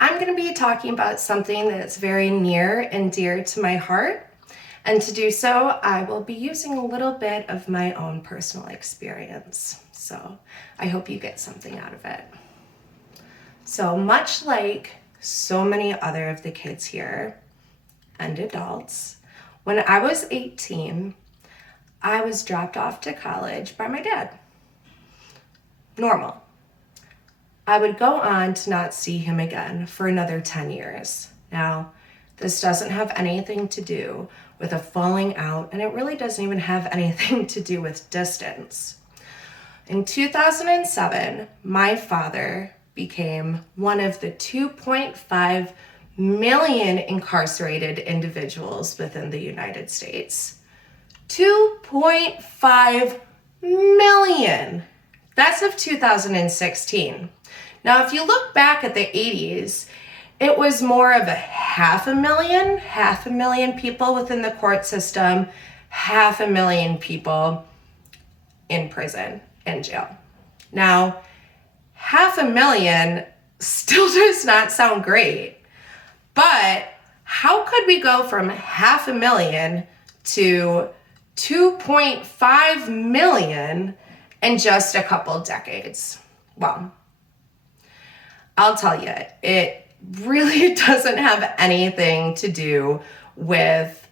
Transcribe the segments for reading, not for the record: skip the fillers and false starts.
I'm going to be talking about something that's very near and dear to my heart. And to do so, I will be using a little bit of my own personal experience. So I hope you get something out of it. So much like so many other of the kids here and adults, when I was 18, I was dropped off to college by my dad. Normal. I would go on to not see him again for another 10 years. Now, this doesn't have anything to do with a falling out, and it really doesn't even have anything to do with distance. In 2007, my father became one of the 2.5 million incarcerated individuals within the United States. 2.5 million. That's of 2016. Now, if you look back at the 80s, it was more of a half a million people within the court system, 500,000 people in prison and jail. Now, 500,000 still does not sound great, but how could we go from 500,000 to 2.5 million in just a couple decades? Well, I'll tell you, it really doesn't have anything to do with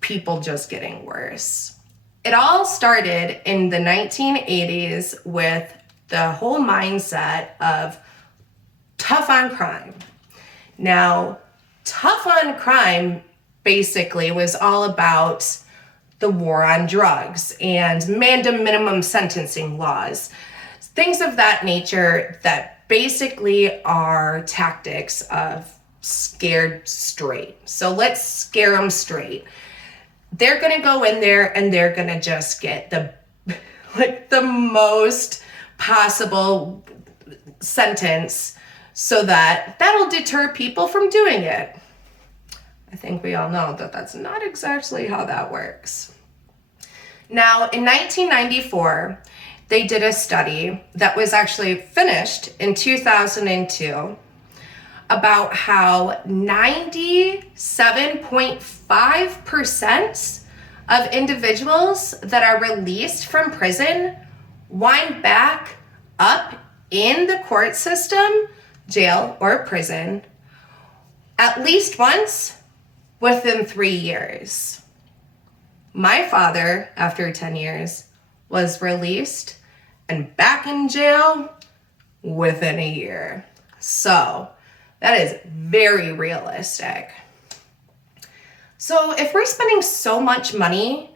people just getting worse. It all started in the 1980s with the whole mindset of tough on crime. Now, tough on crime basically was all about the war on drugs and minimum sentencing laws, things of that nature that basically are tactics of scared straight. So let's scare them straight. They're gonna go in there and they're gonna just get the most possible sentence so that'll deter people from doing it. I think we all know that that's not exactly how that works. Now, in 1994, they did a study that was actually finished in 2002 about how 97.5% of individuals that are released from prison wind back up in the court system, jail or prison, at least once within 3 years. My father, after 10 years, was released and back in jail within a year. So that is very realistic. So if we're spending so much money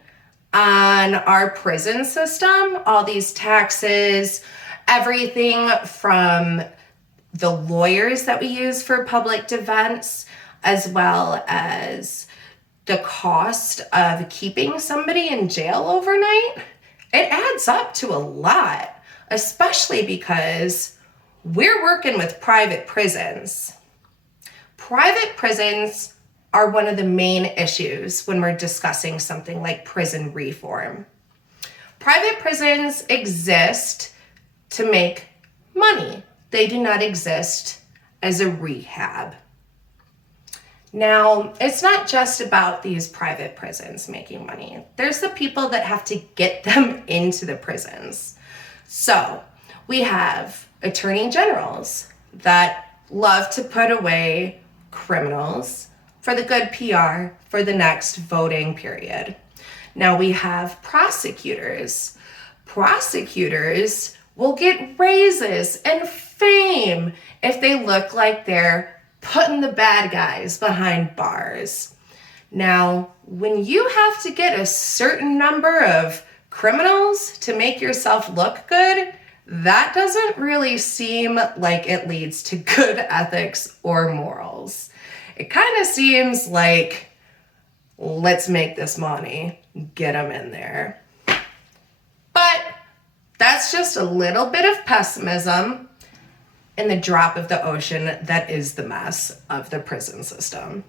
on our prison system, all these taxes, everything from the lawyers that we use for public defense, as well as the cost of keeping somebody in jail overnight, it adds up to a lot, especially because we're working with private prisons. Private prisons are one of the main issues when we're discussing something like prison reform. Private prisons exist to make money. They do not exist as a rehab. Now, it's not just about these private prisons making money. There's the people that have to get them into the prisons. So we have attorney generals that love to put away criminals for the good PR for the next voting period. Now we have prosecutors. Prosecutors will get raises and fame if they look like they're putting the bad guys behind bars. Now, when you have to get a certain number of criminals to make yourself look good, that doesn't really seem like it leads to good ethics or morals. It kind of seems like, let's make this money, get them in there. But that's just a little bit of pessimism in the drop of the ocean that is the mess of the prison system.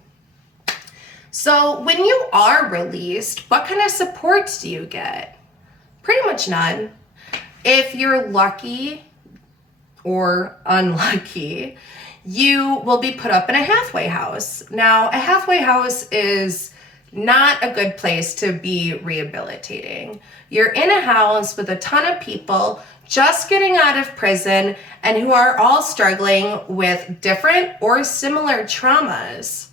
So when you are released, what kind of support do you get? Pretty much none. If you're lucky or unlucky, you will be put up in a halfway house. Now, a halfway house is not a good place to be rehabilitating. You're in a house with a ton of people just getting out of prison and who are all struggling with different or similar traumas.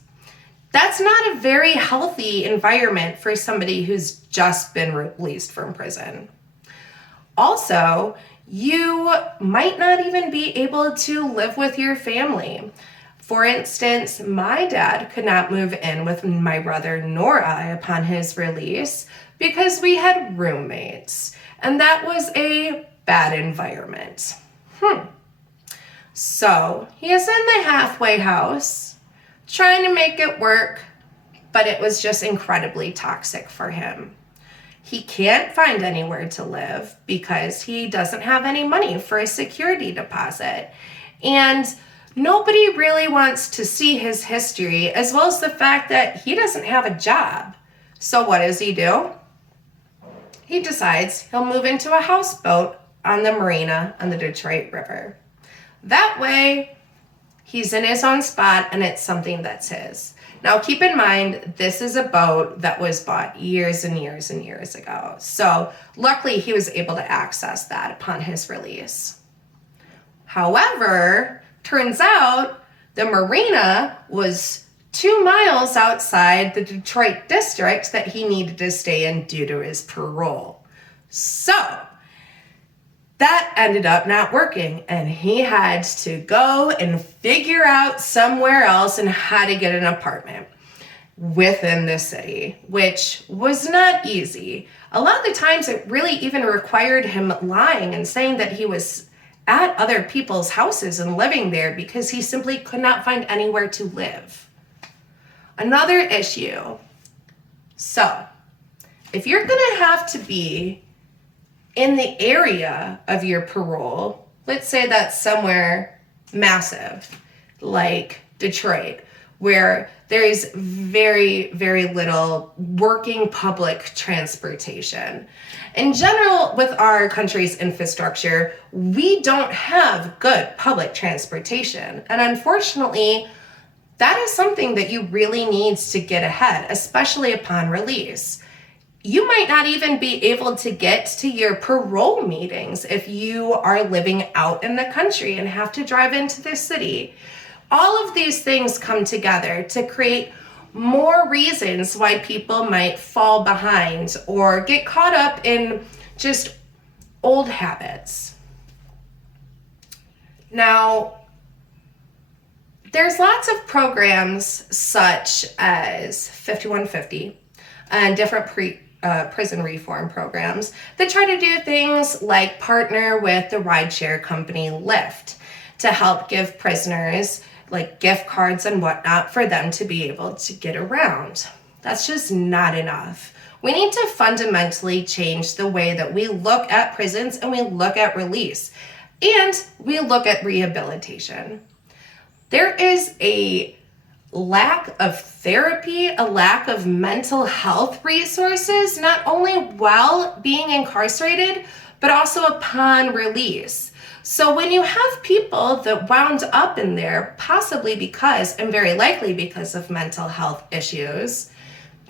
That's not a very healthy environment for somebody who's just been released from prison. Also, you might not even be able to live with your family. For instance, my dad could not move in with my brother nor I upon his release because we had roommates, and that was a bad environment. So he is in the halfway house, trying to make it work, but it was just incredibly toxic for him. He can't find anywhere to live because he doesn't have any money for a security deposit. And nobody really wants to see his history, as well as the fact that he doesn't have a job. So what does he do? He decides he'll move into a houseboat on the marina on the Detroit River. That way, he's in his own spot and it's something that's his. Now, keep in mind, this is a boat that was bought years and years and years ago. So luckily, he was able to access that upon his release. However, turns out the marina was 2 miles outside the Detroit district that he needed to stay in due to his parole. So that ended up not working, and he had to go and figure out somewhere else and how to get an apartment within the city, which was not easy. A lot of the times it really even required him lying and saying that he was at other people's houses and living there because he simply could not find anywhere to live. Another issue. So, if you're gonna have to be in the area of your parole, let's say that's somewhere massive, like Detroit, where there is very, very little working public transportation. In general, with our country's infrastructure, we don't have good public transportation. And unfortunately, that is something that you really needs to get ahead, especially upon release. You might not even be able to get to your parole meetings if you are living out in the country and have to drive into the city. All of these things come together to create more reasons why people might fall behind or get caught up in just old habits. Now, there's lots of programs such as 5150 and different prison reform programs that try to do things like partner with the rideshare company Lyft to help give prisoners like gift cards and whatnot for them to be able to get around. That's just not enough. We need to fundamentally change the way that we look at prisons and we look at release and we look at rehabilitation. There is a lack of therapy, a lack of mental health resources, not only while being incarcerated, but also upon release. So when you have people that wound up in there, possibly because, and very likely because of mental health issues,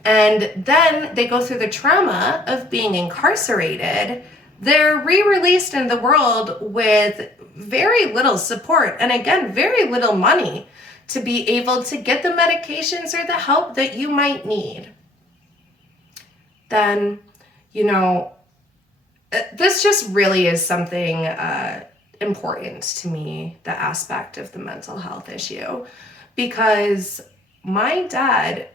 and then they go through the trauma of being incarcerated, they're re-released in the world with very little support, and again, very little money to be able to get the medications or the help that you might need. Then, this just really is something important to me, the aspect of the mental health issue, because my dad,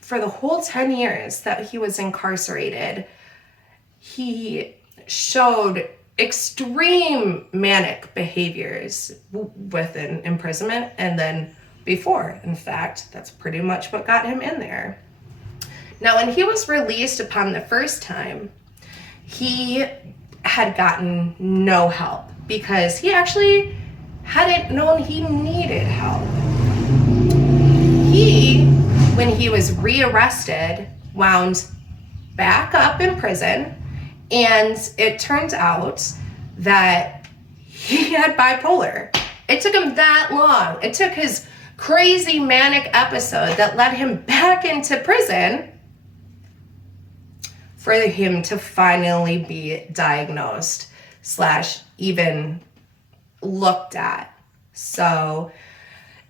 for the whole 10 years that he was incarcerated, he showed extreme manic behaviors within imprisonment and then before. In fact, that's pretty much what got him in there. Now, when he was released upon the first time, he had gotten no help because he actually hadn't known he needed help. When he was rearrested, wound back up in prison, and it turned out that he had bipolar. It took him that long. It took his crazy manic episode that led him back into prison for him to finally be diagnosed / even looked at. So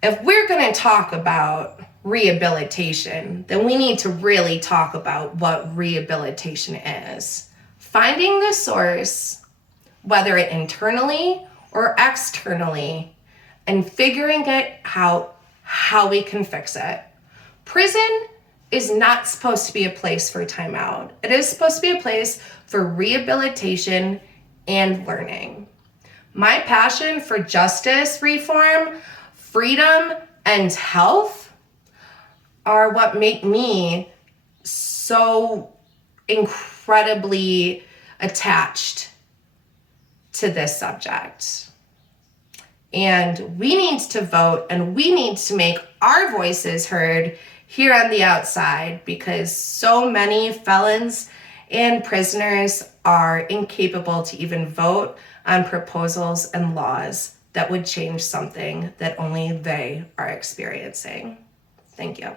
if we're going to talk about rehabilitation, then we need to really talk about what rehabilitation is. Finding the source, whether it internally or externally, and figuring it out how we can fix it. Prison is not supposed to be a place for timeout. It is supposed to be a place for rehabilitation and learning. My passion for justice reform, freedom, and health are what make me so incredibly attached to this subject. And we need to vote, and we need to make our voices heard here on the outside, because so many felons and prisoners are incapable to even vote on proposals and laws that would change something that only they are experiencing. Thank you.